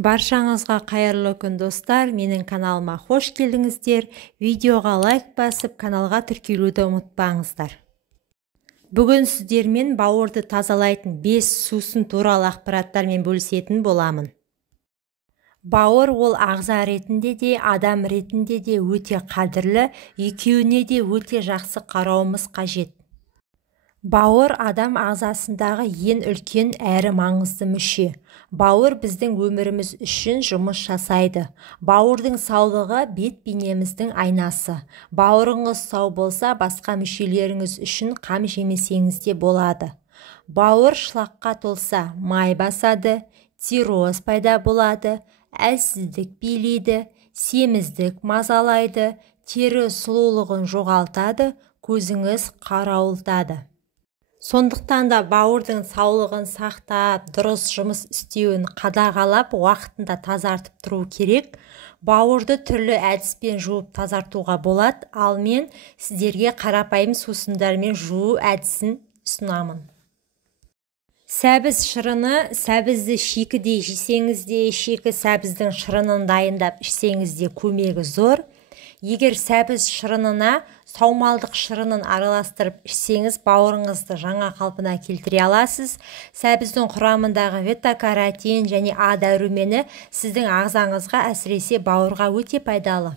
Баршаңызға қайырлы күн достар, менің каналыма хош келдіңіздер. Видеоға лайк басып, каналға тіркелуді ұмытпаңыздар. Бүгін сіздермен бауырды тазалайтын 5 сусын туралы ақпараттармен бөлісетін боламын. Бауыр ол ағза ретінде де, адам ретінде де өте қадірлі, екеуіне де өте жақсы қарауымыз қажет. Бауыр адам ағзасындағы ең үлкен әрі маңызды мүше. Бауыр біздің өміріміз үшін жұмыс жасайды. Бауырдың саулығы бет бейнеміздің айнасы. Бауырыңыз сау болса, басқа мүшелеріңіз үшін қам жемесеңіз де болады. Бауыр шлаққа толса, май басады, цирроз пайда болады, әлсіздік билейді, семіздік мазалайды, тері сұлулығын жоғалтады, көзіңіз қарауылтады. Сондықтан да бауырдың саулығын сақтап, дұрыс жұмыс істеуін қадағалап, уақытында тазартып тұру керек. Бауырды түрлі әдіспен жуып тазартуға болады, ал мен сіздерге қарапайым сусындармен жуу әдісін ұсынамын. Сәбіз шырыны, сәбізді шикідей жесеңіз де, шикі сәбіздің шырынын дайындап ішсеңіз де көмегі зор. Егер сәбіз шырынына саумалдық шырынын араластырып ішсеңіз, бауырыңызды жаңа қалпына келтіре аласыз. Сәбіздің құрамындағы бета-каротин және А дәрумені сіздің ағзаңызға, әсіресе бауырға өте пайдалы.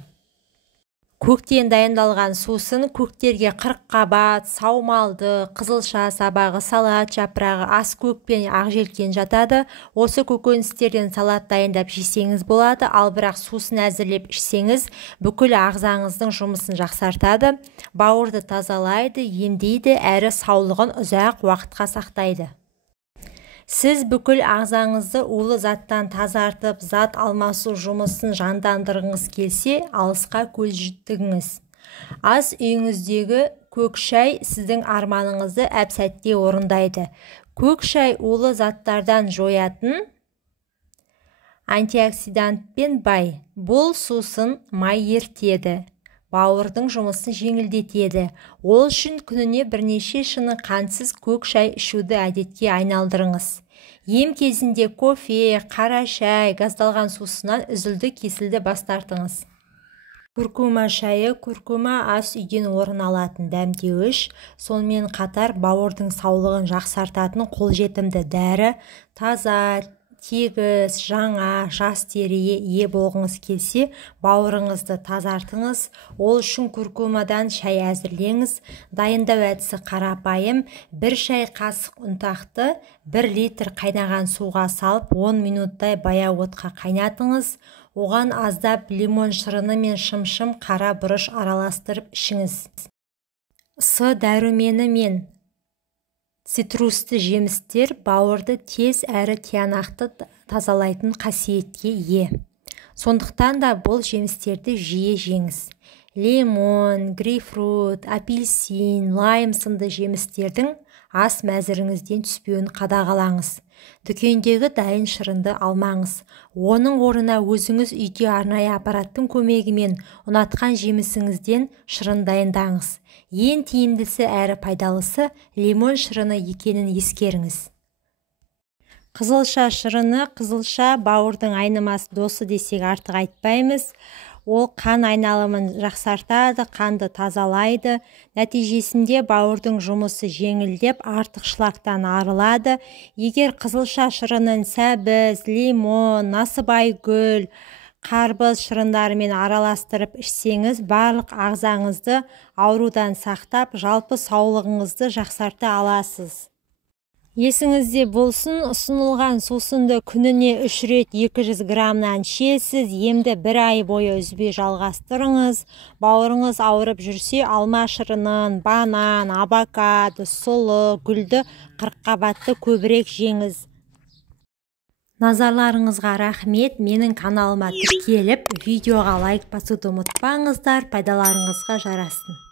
Көктен дайындалған сусын көктерге қырыққабат, саумалды, қызылша сабағы, салат жапырағы, аскөк пен ақжелкен жатады. Осы көкөністерден салат дайындап жесеңіз болады, ал бірақ сусын әзірлеп ішсеңіз, бүкіл ағзаңыздың жұмысын жақсартады, бауырды тазалайды, емдейді, әрі саулығын ұзақ уақытқа сақтайды. Сіз бүкіл ағзаңызды улы заттан тазартып, зат алмасу жұмысын жандандырғыңыз келсе, алысқа көз жеткізіңіз. Ас үйіңіздегі көк шай сіздің арманыңызды әп-сәтте орындайды. Көк шай улы заттардан жоятын антиоксидантпен бай. Бұл сусын май ертеді. Бауырдың жұмысын жеңілдетеді. Ол үшін күніне бірнеше шыны қантсыз көк шай ішуді әдетке айналдырыңыз. Ем кезінде кофе, қара шай, газдалған сусыннан үзілді-кесілді бас тартыңыз. Күркума шайы, күркума ас үйден орын алатын дәмдеуіш, сонымен қатар бауырдың саулығын жақсартатын қолжетімді дәрі, таза, тегіс, жаңа, жас теріге ие болғыңыз келсе, бауырыңызды тазартыңыз. Ол үшін күркумадан шай әзірлеңіз. Дайындау әдісі қарапайым. 1 шай қасық ұнтақты 1 литр қайнаған суға салып, 10 минуттай баяу отқа қайнатыңыз. Оған аздап лимон шырыны мен шымшым, қара бұрыш араластырып ішіңіз. С дәрумені мен цитрусты жемістер бауырды тез әрі тиянақты тазалайтын қасиетке ие. Сондықтан да бұл жемістерді жиі жеңіз. Лимон, грейпфрут, апельсин, лайм сынды жемістердің ас мәзіріңізден түспеуін қадағалаңыз. Дүкендегі дайын шырынды алмаңыз. Оның орнына өзіңіз үйде арнайы аппараттың көмегімен ұнатқан жемісіңізден шырын дайындаңыз. Ең тиімдісі әрі пайдалысы лимон шырыны екенін ескеріңіз. Қызылша шырыны, қызылша бауырдың айнымас досы десек артық айтпаймыз. Ол қан айналымын жақсартады, қанды тазалайды. Нәтижесінде бауырдың жұмысы жеңілдеп, артықшылықтан арылады. Егер қызылша шырынын сәбіз, лимон, насыбайгүл, қарбыз шырындарымен араластырып ішсеңіз, барлық ағзаңызды аурудан сақтап, жалпы саулығыңызды жақсарта аласыз. Есіңізде болсын, ұсынылған сусынды күніне 3 рет 200 граммнан ішесіз, емді 1 ай бойы үзбей жалғастырыңыз. Бауырыңыз ауырып жүрсе, алма шырынын, банан, авокадо, сұлы, гүлді 40 қабатты көбірек жеңіз. Назарларыңызға рахмет. Менің каналыма тіркеліп, видеоға лайк басуды ұмытпаңыздар, пайдаларыңызға жарасын.